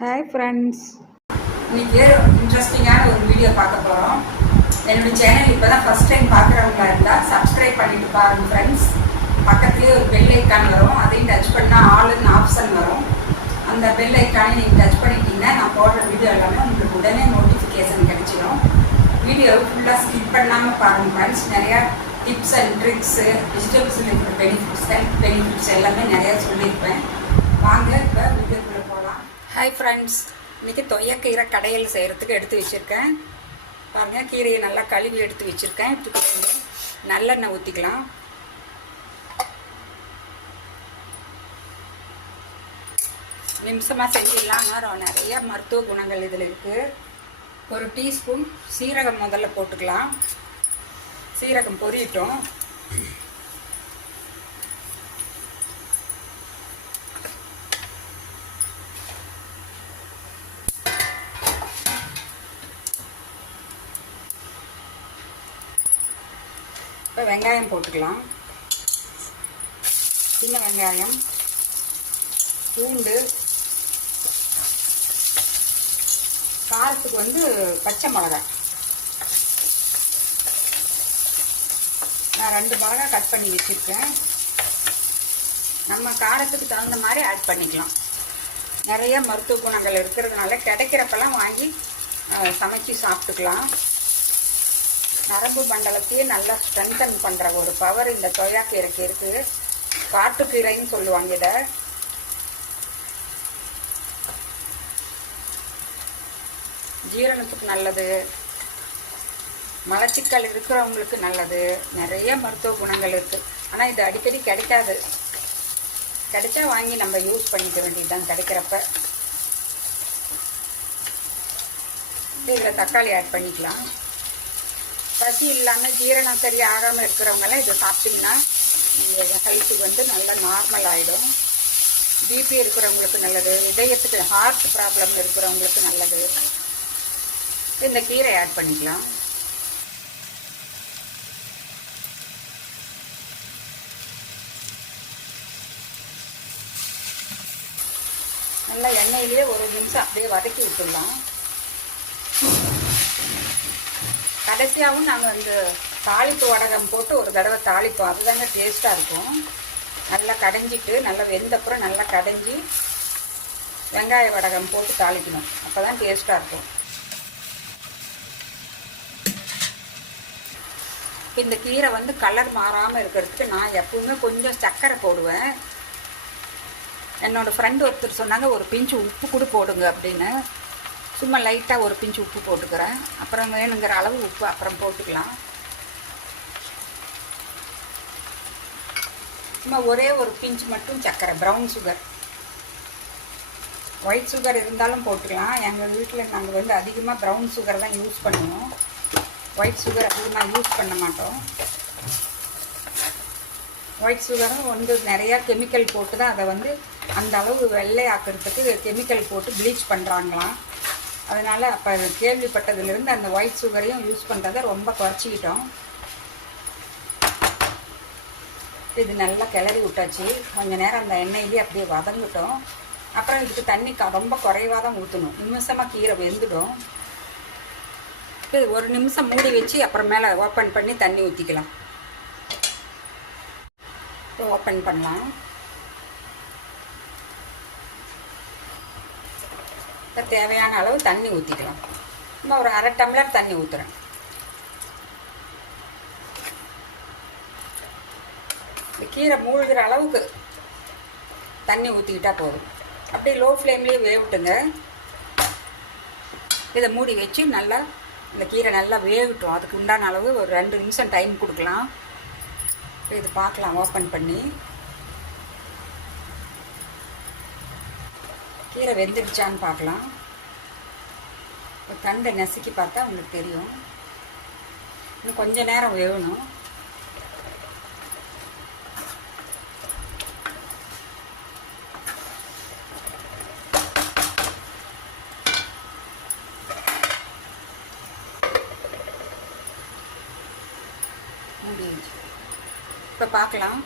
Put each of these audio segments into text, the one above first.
Hi friends இன்னைக்கு இன்ட்ரெஸ்டிங்கான ஒரு வீடியோ பார்க்க போகிறோம் என்னோட சேனல் இப்போ தான் ஃபஸ்ட் டைம் பார்க்குறவங்களா இருந்தால் சப்ஸ்கிரைப் பண்ணிட்டு பாருங்க ஃப்ரெண்ட்ஸ் பக்கத்துலேயே ஒரு பெல் ஐக்கான் வரும். அதையும் டச் பண்ணால் ஆளுன்னு ஆப்ஷன் வரும். அந்த பெல் ஐக்கானை நீங்கள் டச் பண்ணிட்டீங்கன்னா நான் போடுற வீடியோ எல்லாமே உங்களுக்கு உடனே நோட்டிஃபிகேஷன் கிடைச்சிடும் வீடியோவை ஃபுல்லாக ஸ்கிப் பண்ணாமல் பாருங்க ஃப்ரெண்ட்ஸ் நிறையா டிப்ஸ் அண்ட் ட்ரிக்ஸு வெஜிடபிள்ஸில் இருக்கிற பெனிஃபிட்ஸ் ஹெல்த் பெனிஃபிட்ஸ் எல்லாமே நிறையா சொல்லியிருப்பேன். வாங்க இப்போ ஹாய் ஃப்ரெண்ட்ஸ் இன்னைக்கு தொய்யக்கீரை கடையில் செய்கிறதுக்கு எடுத்து வச்சுருக்கேன். பாருங்கள் கீரையை நல்லா கழுவி எடுத்து வச்சுருக்கேன். இப்படி நல்லெண்ணெய் ஊற்றிக்கலாம் நிமிஷமாக செஞ்சிடலாம். ஆனால் நிறைய மருத்துவ குணங்கள் இதில் இருக்குது ஒரு டீஸ்பூன் சீரகம் முதல்ல போட்டுக்கலாம். சீரகம் பொரியட்டும். இப்போ வெங்காயம் போட்டுக்கலாம். சின்ன வெங்காயம் பூண்டு காரத்துக்கு வந்து பச்சை மிளகாய். நான் ரெண்டு மிளகாய் கட் பண்ணி வச்சுருக்கேன். நம்ம காரத்துக்கு தகுந்த மாதிரி ஆட் பண்ணிக்கலாம். நிறைய மருத்துவ குணங்கள் இருக்கிறதுனால கிடைக்கிறப்பெல்லாம் வாங்கி சமைச்சு சாப்பிட்டுக்கலாம். நரம்பு மண்டலத்தையே நல்லா ஸ்ட்ரென்தன் பண்ணுற ஒரு பவர் இந்த தொயாக்கீரைக்கு இருக்குது காட்டுக்கீரைன்னு சொல்லுவாங்க இதை. ஜீரணத்துக்கு நல்லது. மலச்சிக்கல் இருக்கிறவங்களுக்கு நல்லது. நிறைய மருத்துவ குணங்கள் இருக்குது ஆனால் இது அடிக்கடி கிடைக்காது. கிடைச்சா வாங்கி நம்ம யூஸ் பண்ணிக்க வேண்டியதுதான் கிடைக்கிறப்ப. இதில் தக்காளி ஆட் பண்ணிக்கலாம். பசி இல்லாமல் ஜீரணம் சரி ஆகாமல் இருக்கிறவங்கெல்லாம் இதை சாப்பிட்டிங்கன்னா உங்கள் ஹெல்த்துக்கு வந்து நல்லா நார்மல் ஆகிடும் பிபி இருக்கிறவங்களுக்கு நல்லது. இதயத்துக்கு ஹார்ட் ப்ராப்ளம் இருக்கிறவங்களுக்கு நல்லது. இந்த கீரை ஆட் பண்ணிக்கலாம். நல்லா எண்ணெயிலேயே ஒரு நிமிஷம் அப்படியே வதக்கி விட்டுடலாம். கடைசியாகவும் நாங்கள் வந்து தாளிப்பு வடகம் போட்டு ஒரு தடவை தாளிப்போம். அதுதாங்க டேஸ்ட்டாக இருக்கும். நல்லா கடைஞ்சிட்டு நல்லா வெந்தப்புறம் நல்லா கடைஞ்சி வெங்காய வடகம் போட்டு தாளிக்கணும். அப்போ தான் டேஸ்ட்டாக இருக்கும். இந்த கீரை வந்து கலர் மாறாமல் இருக்கிறதுக்கு நான் எப்பவுமே கொஞ்சம் சர்க்கரை போடுவேன். என்னோடய ஃப்ரெண்டு ஒருத்தர் சொன்னாங்க ஒரு பிஞ்சு உப்பு கூட போடுங்க அப்படின்னு. சும்மா லைட்டாக ஒரு பிஞ்சு உப்பு போட்டுக்கிறேன். அப்புறம் வேணுங்கிற அளவு உப்பு அப்புறம் போட்டுக்கலாம். சும்மா ஒரே ஒரு பிஞ்சு மட்டும் சர்க்கரை ப்ரௌன் சுகர் ஒயிட் சுகர் இருந்தாலும் போட்டுக்கலாம். எங்கள் வீட்டில் நாங்கள் வந்து அதிகமாக ப்ரௌன் சுகர் தான் யூஸ் பண்ணுவோம். ஒயிட் சுகர் அதிகமாக யூஸ் பண்ண மாட்டோம். ஒயிட் சுகரும் வந்து நிறையா கெமிக்கல் போட்டு தான் அதை வந்து அந்த அளவு வெள்ளை ஆக்கிறதுக்கு கெமிக்கல் போட்டு ப்ளீச் பண்ணுறாங்களாம் அதனால் அப்போ கேள்விப்பட்டதுலேருந்து அந்த ஒயிட் சுகரையும் யூஸ் பண்ணுறதை ரொம்ப குறைச்சிக்கிட்டோம். இது நல்லா கிளறி விட்டாச்சு. கொஞ்ச நேரம் அந்த எண்ணெயிலேயே அப்படியே வதங்கிட்டோம். அப்புறம் இதுக்கு தண்ணி க- ரொம்ப குறைவாக தான் ஊற்றணும் நிமிஷமாக கீரை வெந்துடும். இது ஒரு நிமிஷம் மூடி வச்சு அப்புறம் மேலே ஓப்பன் பண்ணி தண்ணி ஊற்றிக்கலாம் ஓப்பன் பண்ணலாம். இப்போ தேவையான அளவு தண்ணி ஊற்றிக்கலாம் இன்னும் ஒரு அரை டம்ளர் தண்ணி ஊற்றுறேன் இந்த கீரை மூழ்கிற அளவுக்கு தண்ணி ஊற்றிக்கிட்டா போதும். அப்படியே லோ ஃப்ளேம்லேயே வேவிட்டுங்க இதை மூடி வச்சு நல்லா இந்த கீரை நல்லா வேகட்டும். அதுக்கு உண்டான அளவு ஒரு ரெண்டு நிமிஷம் டைம் கொடுக்கலாம். இது பார்க்கலாம் ஓப்பன் பண்ணி. கீரை வெந்துடுச்சான்னு பார்க்கலாம். இப்போ தண்டை நசுக்கி பார்த்தா உங்களுக்கு தெரியும். இன்னும் கொஞ்ச நேரம் வேகணும். இப்போ பார்க்கலாம்.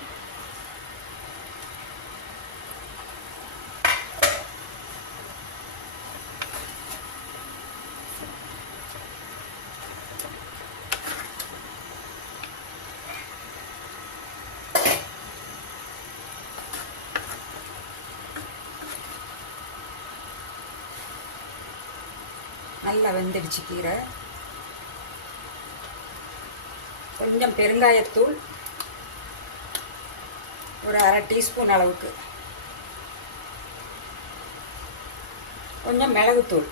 நல்லா வெந்துடுச்சு கீரை. கொஞ்சம் பெருங்காயத்தூள் ஒரு அரை டீஸ்பூன் அளவுக்கு. கொஞ்சம் மிளகுத்தூள்.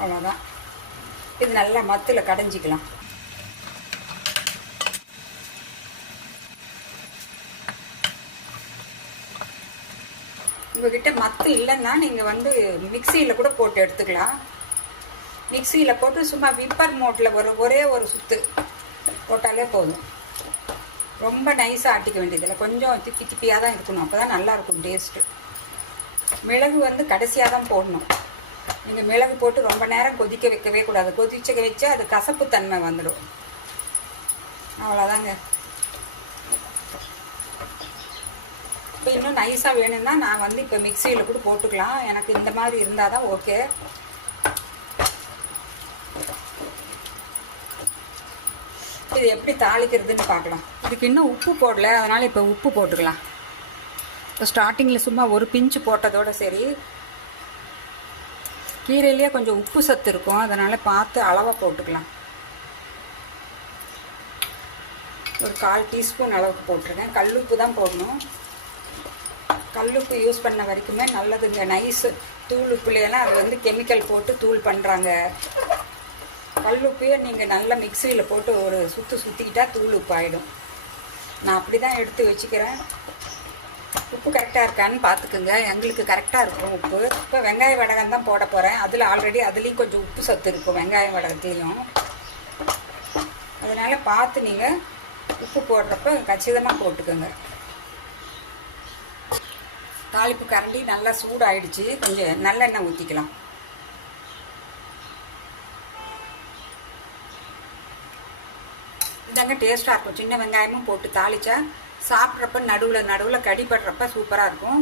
அவ்வளோதான் இது நல்லா மத்தில் கடைஞ்சிக்கலாம். உங்ககிட்ட மத்து இல்லைன்னா நீங்கள் வந்து மிக்சியில் கூட போட்டு எடுத்துக்கலாம். மிக்சியில் போட்டு சும்மா விப்பர் மோட்டில் ஒரு ஒரே ஒரு சுத்து போட்டாலே போதும். ரொம்ப நைஸாக ஆட்டிக்க வேண்டியதில்லை. கொஞ்சம் திப்பி திப்பியாக தான் இருக்கணும். அப்போ தான் நல்லாயிருக்கும் டேஸ்ட்டு மிளகு வந்து கடைசியாக தான் போடணும். நீங்கள் மிளகு போட்டு ரொம்ப நேரம் கொதிக்க வைக்கவே கூடாது. கொதிக்க வச்சா அது கசப்பு தன்மை வந்துடும். அவ்வளோதாங்க இப்போ இன்னும் நைஸாக வேணும்னா நான் வந்து இப்போ மிக்சியில் கூட போட்டுக்கலாம். எனக்கு இந்த மாதிரி இருந்தால் தான் ஓகே இது எப்படி தாளிக்கிறதுன்னு பார்க்கலாம். இதுக்கு இன்னும் உப்பு போடல அதனால் இப்போ உப்பு போட்டுக்கலாம். இப்போ ஸ்டார்டிங்கில் சும்மா ஒரு பிஞ்சு போட்டதோட சரி. கீரையிலேயே கொஞ்சம் உப்பு சத்து இருக்கும் அதனால் பார்த்து அளவாக போட்டுக்கலாம். ஒரு கால் டீஸ்பூன் அளவுக்கு போட்டிருக்கேன். கல் உப்பு தான் போடணும். கல்லுப்பு யூஸ் பண்ண வரைக்குமே நல்லதுங்க நைஸு தூள் உப்புலையெல்லாம் அது வந்து கெமிக்கல் போட்டு தூள் பண்ணுறாங்க கல்லுப்பையே நீங்கள் நல்லா மிக்சியில் போட்டு ஒரு சுற்று சுற்றிக்கிட்டா தூள் உப்பு ஆகிடும் நான் அப்படி தான் எடுத்து வச்சுக்கிறேன். உப்பு கரெக்டாக இருக்கான்னு பார்த்துக்குங்க எங்களுக்கு கரெக்டாக இருக்கும் உப்பு. இப்போ வெங்காய வடகம் தான் போட போகிறேன் அதில் ஆல்ரெடி அதுலேயும் கொஞ்சம் உப்பு சத்து இருக்கும் வெங்காய வடகத்துலேயும். அதனால் பார்த்து நீங்கள் உப்பு போடுறப்ப கச்சிதமாக போட்டுக்கோங்க. தாளிப்பு கரண்டி நல்லா சூடாயிடுச்சு. கொஞ்சம் நல்லெண்ணெய் ஊற்றிக்கலாம் இதாங்க டேஸ்ட்டாக இருக்கும். சின்ன வெங்காயமும் போட்டு தாளிச்சா சாப்பிட்றப்ப நடுவில் நடுவில் கடிபடுறப்ப சூப்பராக இருக்கும்.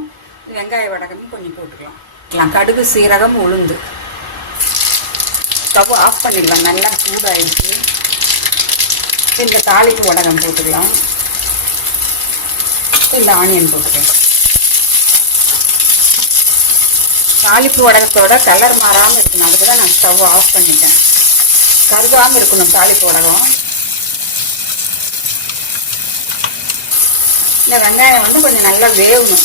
வெங்காய வடகமும் கொஞ்சம் போட்டுக்கலாம். கடுகு சீரகம் உளுந்து. ஸ்டவ் ஆஃப் பண்ணிடலாம். நல்லா சூடாயிடுச்சு. இந்த தாளிப்பு வடகம் போட்டுக்கலாம். இந்த ஆனியன் போட்டுக்கலாம். தாளிப்பு வடகத்தோட கலர் மாறாமல் இருக்கணும். அதுக்கு தான் நான் ஸ்டவ் ஆஃப் பண்ணிட்டேன். கருகாமல் இருக்கணும் தாளிப்பு வடகம். இந்த வெங்காயம் வந்து கொஞ்சம் நல்லா வேகணும்.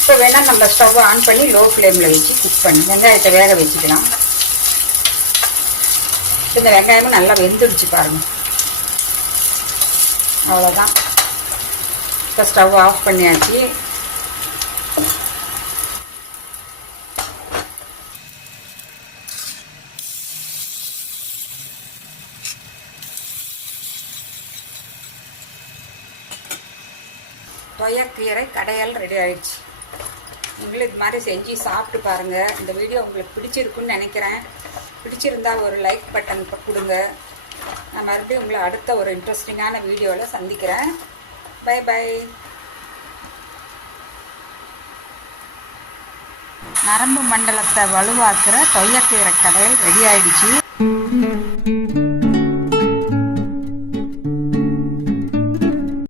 இப்போ வேணால் நம்ம ஸ்டவ் ஆன் பண்ணி லோ ஃப்ளேமில் வச்சு குக் பண்ணி. வெங்காயத்தை வேக வச்சுக்கலாம். இந்த வெங்காயமும் நல்லா வெந்துடுச்சு பாருங்கள் அவ்வளோதான் இப்போ ஸ்டவ் ஆஃப் பண்ணியாச்சு. தொயக்கீரை கடையால் ரெடி ஆயிடுச்சு. நீங்களும் இது மாதிரி செஞ்சு சாப்பிட்டு பாருங்கள் இந்த வீடியோ உங்களுக்கு பிடிச்சிருக்குன்னு நினைக்கிறேன். பிடிச்சிருந்தா ஒரு லைக் பட்டன் கொடுங்க. நான் மறுபடியும் உங்களை அடுத்த ஒரு இன்ட்ரெஸ்டிங்கான வீடியோவில் சந்திக்கிறேன். பை பை நரம்பு மண்டலத்தை வலுவாக்குற தொய்யக்கீரை கடையில் ரெடி ஆயிடுச்சு.